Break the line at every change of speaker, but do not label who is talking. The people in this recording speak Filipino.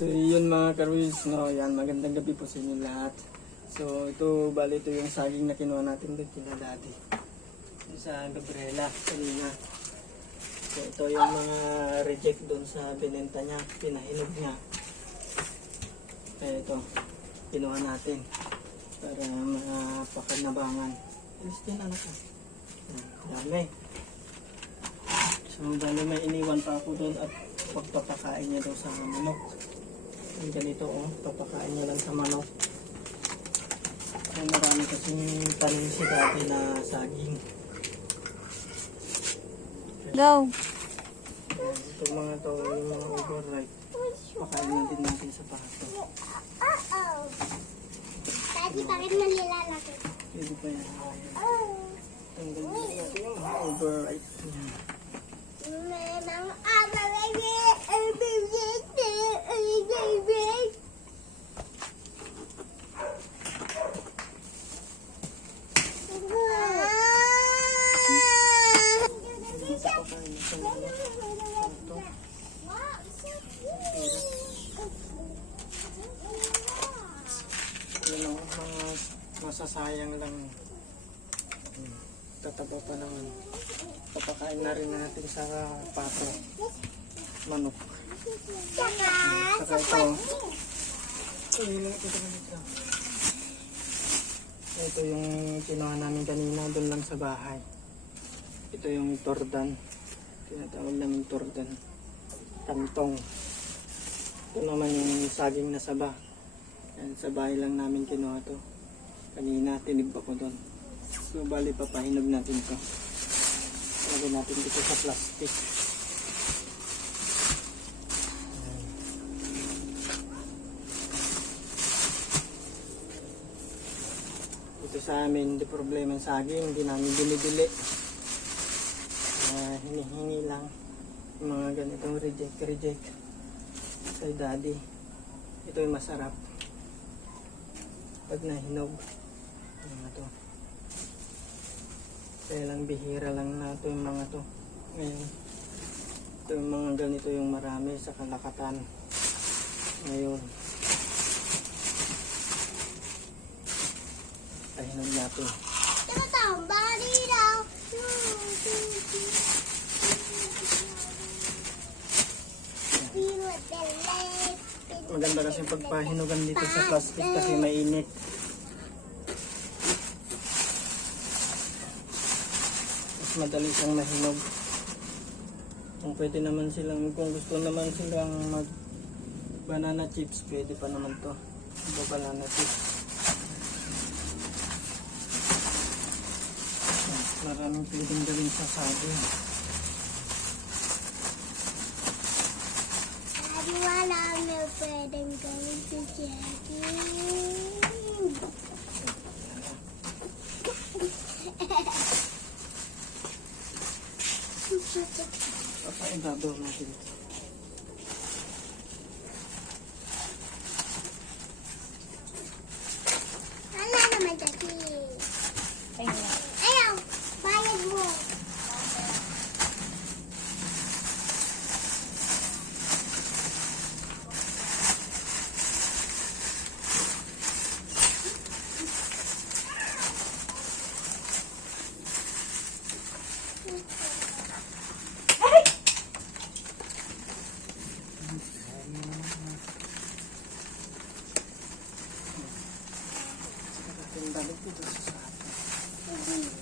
So yun mga karwis, no, yan magandang gabi po sa inyo lahat. So ito, bali ito yung saging na kinuha natin doon kina. Yung Sa Gabriela, kanina. So ito yung mga reject doon sa binenta niya, pinahinog niya. Kaya ito, kinuha natin para mapakanabangan. Din ano ka. Dami. So bali may iniwan pa ako doon at pagpapakain niya daw sa manok. Yung ganito oh, papakain niya lang sa manok. Ay, marami kasing tanim si dati na saging.
Go.
Itong mga to, yung mga overripe, pakain na din natin sa pato.
Uh-oh. Daddy, bakit nalilalaki?
Pwede pa yan.
Oh.
Tanggal natin yung mga overripe niya.
Memang ama baby, baby, baby.
Papakain na sa manok. Ito. Yun ang mga masasayang lang. Hmm, Tataba pa naman. Papakain na rin natin sa pato. Manok. Saka ito. Ito yung kinuha namin kanina doon lang sa bahay. Ito yung tordan. Tinatawag namin tordan. Tantong. Ito naman yung saging na saba. Yan, sa bahay lang namin kinuha tinib ko doon. So, bali, papahinog natin to. Lagyan natin dito sa plastic. Ito sa amin, hindi problema ang saging, hindi namin binibili. Ah, hinihingi lang yung mga ganitong reject, reject. Kay daddy. Ito yung masarap. Pag nahinog. Ano to. Kaya lang bihira lang na ito yung mga to. Ngayon. Ito yung mga ganito yung marami sa kalakatan. Ngayon. Pahinog natin. Maganda kasi pagpahinugan dito sa plastic kasi mainit. Madali siyang mahinog. Kung pwede naman silang, kung gusto naman silang mag banana chips, pwede pa naman to. Iba banana chips. Maraming pwedeng gawin sa saging.
Wala na pwedeng gawin si Jackie.
Papain dador natin.
Wala
Tanda tidur.